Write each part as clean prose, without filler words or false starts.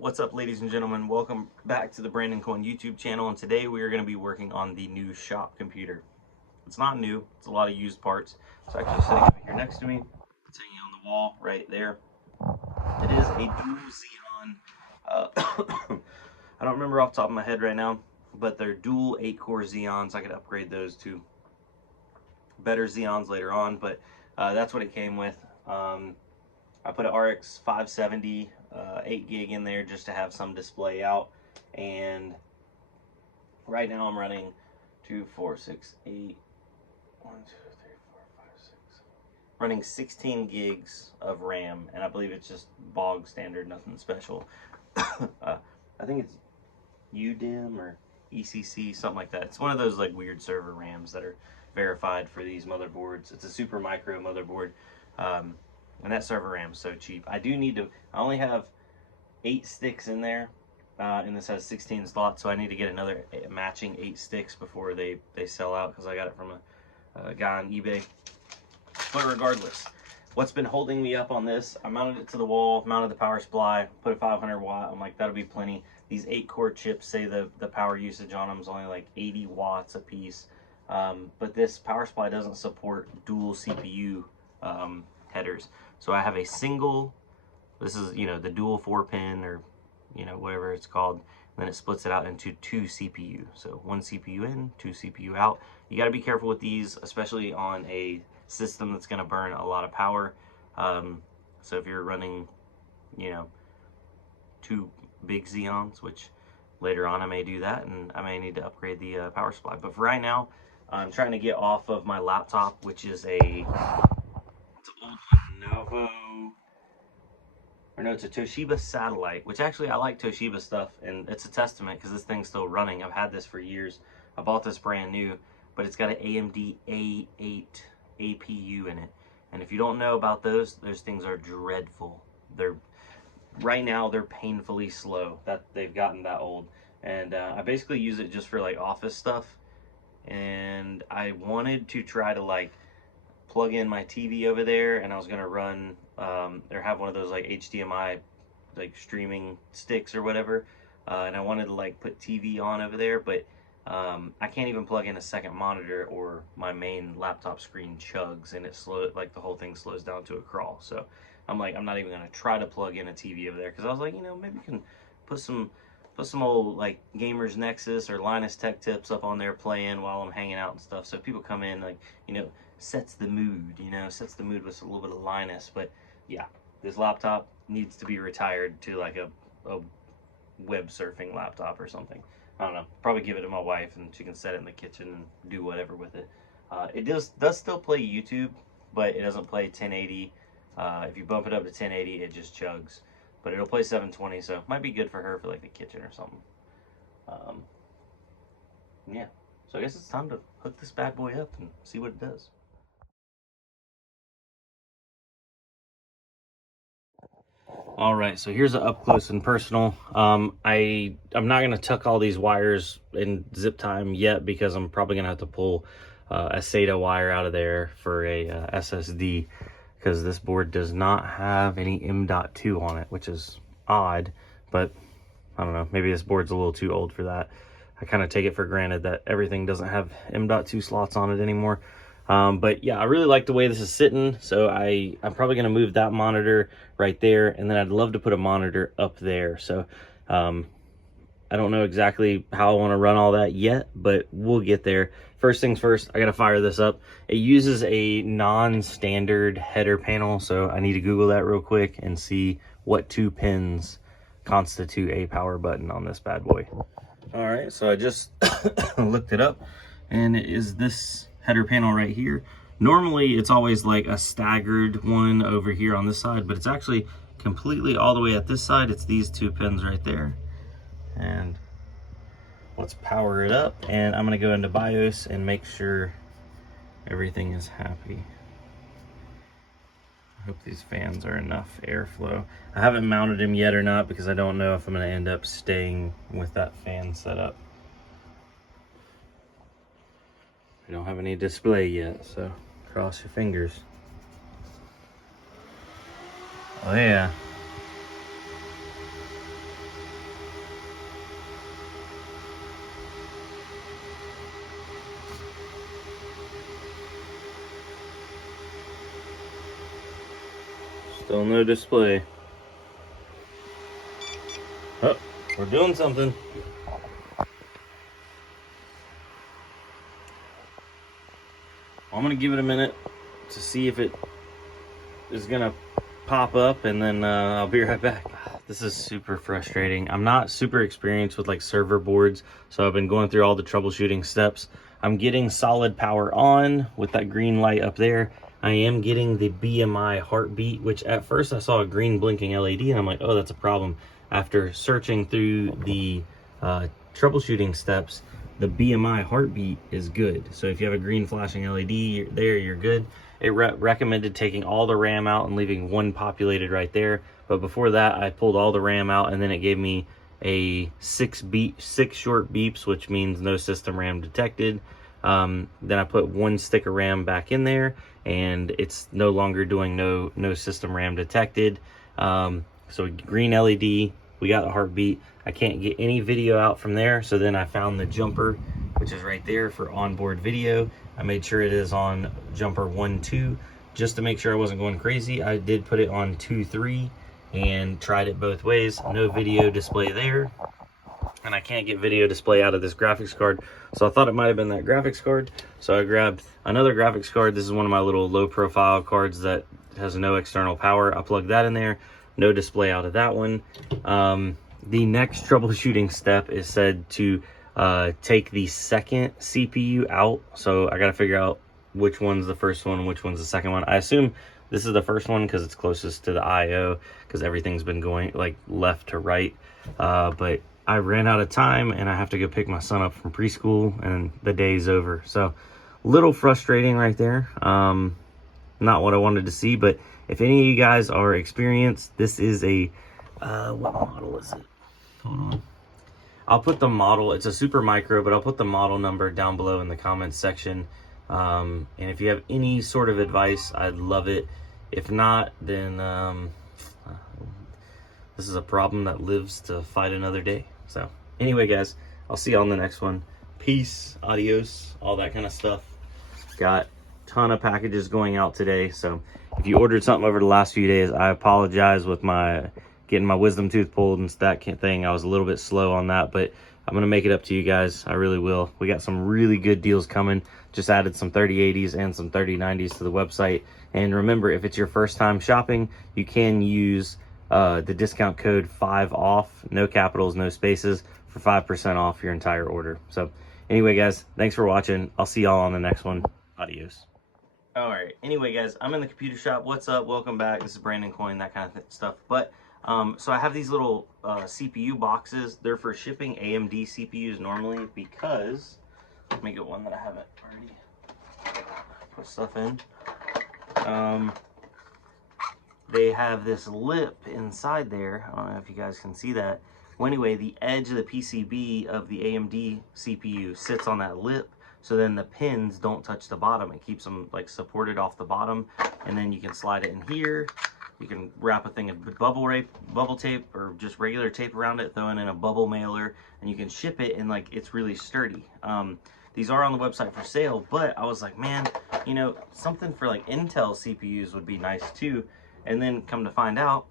What's up, ladies and gentlemen? Welcome back to the Brandon Coin YouTube channel, and today we are going to be working on the new shop computer. It's not new, it's a lot of used parts. It's actually sitting over here next to me. It's hanging on the wall right there. It is a dual Xeon. I don't remember off the top of my head right now, but they're dual 8-core Xeons. I could upgrade those to better Xeons later on, but that's what it came with. I put an RX 570 8 gig in there just to have some display out, and right now I'm running 2, 4, 6, 8, 1, 2, 3, 4, 5, 6, running 16 gigs of RAM, and I believe it's just bog standard, nothing special. I think it's UDIM or ECC, something like that. It's one of those like weird server RAMs that are verified for these motherboards. It's a super micro motherboard. And that server RAM is so cheap. I only have 8 sticks in there, and this has 16 slots, so I need to get another matching 8 sticks before they sell out, because I got it from a guy on eBay. But regardless, what's been holding me up on this, I mounted it to the wall, mounted the power supply, put a 500 watt, I'm like, that'll be plenty. These 8-core chips say the power usage on them is only like 80 watts a piece, but this power supply doesn't support dual CPU headers. So I have a single, this is, the dual 4-pin, or, whatever it's called. And then it splits it out into 2 CPU. So 1 CPU in, 2 CPU out. You got to be careful with these, especially on a system that's going to burn a lot of power. So if you're running, 2 big Xeons, which later on I may do that, and I may need to upgrade the power supply. But for right now, I'm trying to get off of my laptop, which is it's an old Lenovo, or no, it's a Toshiba Satellite, which actually I like Toshiba stuff, and it's a testament because this thing's still running. I've had this for years. I bought this brand new, but it's got an AMD A8 APU in it. And if you don't know about those things are dreadful. Right now they're painfully slow. That they've gotten that old. And I basically use it just for like office stuff. And I wanted to try to like plug in my TV over there, and I was gonna run or have one of those like HDMI like streaming sticks or whatever, and I wanted to like put TV on over there, but I can't even plug in a second monitor, or my main laptop screen chugs and like the whole thing slows down to a crawl. So I'm like, I'm not even gonna try to plug in a TV over there, because I was like, maybe you can put some old like Gamers Nexus or Linus Tech Tips up on there playing while I'm hanging out and stuff, so people come in, like, sets the mood, sets the mood with a little bit of Linus. But yeah, this laptop needs to be retired to like a web surfing laptop or something. I don't know, probably give it to my wife and she can set it in the kitchen and do whatever with it. It does still play YouTube, but it doesn't play 1080. If you bump it up to 1080, it just chugs. But it'll play 720, so it might be good for her for like the kitchen or something. Yeah, so I guess it's time to hook this bad boy up and see what it does. All right, so here's an up close and personal. I'm not gonna tuck all these wires in zip tie them yet, because I'm probably gonna have to pull a SATA wire out of there for a SSD, because this board does not have any M.2 on it, which is odd, but I don't know, maybe this board's a little too old for that. I kind of take it for granted that everything doesn't have M.2 slots on it anymore. But yeah, I really like the way this is sitting, so I'm probably going to move that monitor right there, and then I'd love to put a monitor up there. So I don't know exactly how I want to run all that yet, but we'll get there. First things first, I got to fire this up. It uses a non-standard header panel, so I need to Google that real quick and see what 2 pins constitute a power button on this bad boy. All right, so I just looked it up, and it is this header panel right here. Normally it's always like a staggered one over here on this side, but it's actually completely all the way at this side. It's these 2 pins right there. And let's power it up, and I'm gonna go into BIOS and make sure everything is happy. I hope these fans are enough airflow. I haven't mounted them yet or not, because I don't know if I'm gonna end up staying with that fan setup. We don't have any display yet, so cross your fingers. Oh yeah. Still no display. Oh, we're doing something. I'm gonna give it a minute to see if it is gonna pop up, and then I'll be right back. This is super frustrating. I'm not super experienced with like server boards, so I've been going through all the troubleshooting steps. I'm getting solid power on with that green light up there. I am getting the BMI heartbeat, which at first I saw a green blinking LED and I'm like, oh, that's a problem. After searching through the troubleshooting steps, the BMI heartbeat is good. So if you have a green flashing LED you're good. It recommended taking all the RAM out and leaving one populated right there. But before that, I pulled all the RAM out, and then it gave me a 6 short beeps, which means no system RAM detected. Then I put 1 stick of RAM back in there, and it's no longer doing no system RAM detected. So green LED, we got a heartbeat. I can't get any video out from there, so then I found the jumper, which is right there for onboard video. I made sure it is on jumper 1-2 just to make sure I wasn't going crazy. I did put it on 2-3 and tried it both ways. No video display there, and I can't get video display out of this graphics card, so I thought it might have been that graphics card. So I grabbed another graphics card. This is one of my little low profile cards that has no external power. I plugged that in there. No display out of that one. The next troubleshooting step is said to take the second CPU out. So I got to figure out which one's the first one, which one's the second one. I assume this is the first one because it's closest to the IO, because everything's been going like left to right. But I ran out of time and I have to go pick my son up from preschool and the day's over. So little frustrating right there. Not what I wanted to see, but if any of you guys are experienced, this is a, what model is it? Hold on. I'll put the model, it's a super micro, but I'll put the model number down below in the comments section. And if you have any sort of advice, I'd love it. If not, then this is a problem that lives to fight another day. So anyway, guys, I'll see you on the next one. Peace, adios, all that kind of stuff. Got a ton of packages going out today. So if you ordered something over the last few days, I apologize with my getting my wisdom tooth pulled and that kind of thing. I was a little bit slow on that, but I'm going to make it up to you guys. I really will. We got some really good deals coming. Just added some 3080s and some 3090s to the website. And remember, if it's your first time shopping, you can use the discount code 5OFF, no capitals, no spaces, for 5% off your entire order. So anyway, guys, thanks for watching. I'll see y'all on the next one. Adios. All right. Anyway, guys, I'm in the computer shop. What's up? Welcome back. This is Brandon Coin, that kind of stuff. But so I have these little CPU boxes. They're for shipping AMD CPUs normally because, let me get one that I haven't already put stuff in. They have this lip inside there. I don't know if you guys can see that. Well, anyway, the edge of the PCB of the AMD CPU sits on that lip, so then the pins don't touch the bottom. It keeps them like supported off the bottom, and then you can slide it in here. You can wrap a thing of bubble tape or just regular tape around it, throw it in a bubble mailer, and you can ship it, and like it's really sturdy. These are on the website for sale, but I was like, man, you know, something for like Intel CPUs would be nice too. And then come to find out,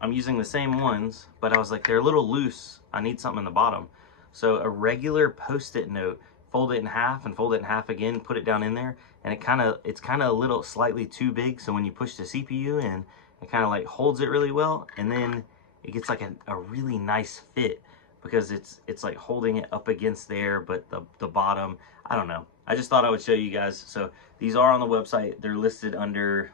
I'm using the same ones, but I was like, they're a little loose. I need something in the bottom. So a regular Post-it note, fold it in half and fold it in half again, put it down in there, and it's kind of a little slightly too big, so when you push the CPU in, it kind of like holds it really well, and then it gets like a really nice fit because it's like holding it up against there, but the bottom, I don't know. I just thought I would show you guys. So these are on the website. They're listed under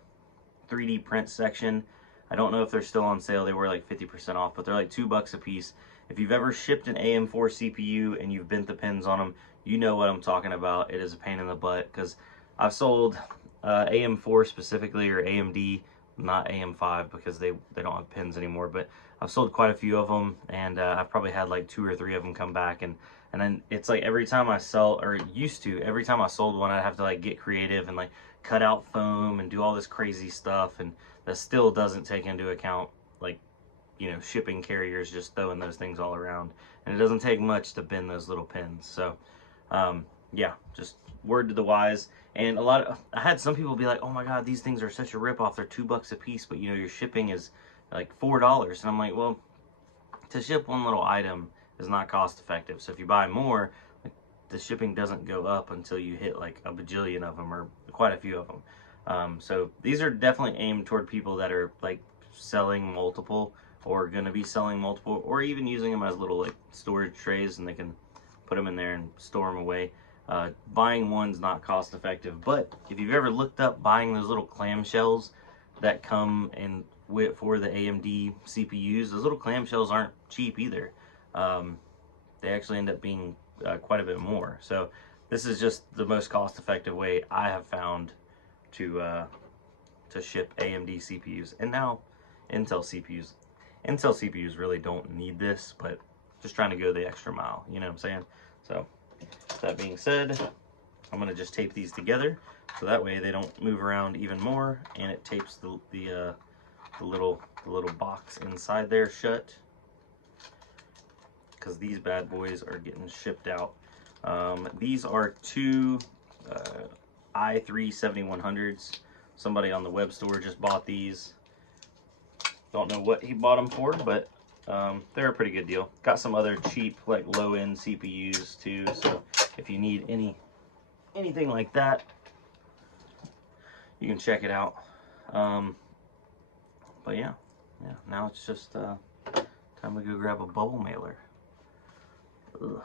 3D print section. I don't know if they're still on sale. They were like 50% off, but they're like $2 a piece. If you've ever shipped an AM4 CPU and you've bent the pins on them, you know what I'm talking about. It is a pain in the butt because I've sold AM4 specifically, or AMD, not AM5 because they don't have pins anymore, but I've sold quite a few of them, and I've probably had like 2 or 3 of them come back, and then it's like every time I sell, or used to, every time I sold one, I'd have to like get creative and like cut out foam and do all this crazy stuff, and that still doesn't take into account like, you know, shipping carriers just throwing those things all around, and it doesn't take much to bend those little pins. So yeah, just word to the wise, And I had some people be like, oh my God, these things are such a ripoff. They're $2 a piece, but you know, your shipping is like $4. And I'm like, well, to ship one little item is not cost effective. So if you buy more, like, the shipping doesn't go up until you hit like a bajillion of them or quite a few of them. So these are definitely aimed toward people that are like selling multiple or going to be selling multiple, or even using them as little like storage trays, and they can put them in there and store them away. Buying one's not cost effective, but if you've ever looked up buying those little clamshells that come in for the AMD CPUs, those little clamshells aren't cheap either. They actually end up being quite a bit more. So this is just the most cost effective way I have found to ship AMD CPUs, and now Intel CPUs. Intel CPUs really don't need this, but just trying to go the extra mile, you know what I'm saying? So that being said, I'm gonna just tape these together so that way they don't move around even more, and it tapes the little box inside there shut, because these bad boys are getting shipped out. These are two i3-7100s. Somebody on the web store just bought these. Don't know what he bought them for, but they're a pretty good deal. Got some other cheap, like low-end CPUs too. So if you need anything like that, you can check it out. But yeah, now it's just time to go grab a bubble mailer. Ugh.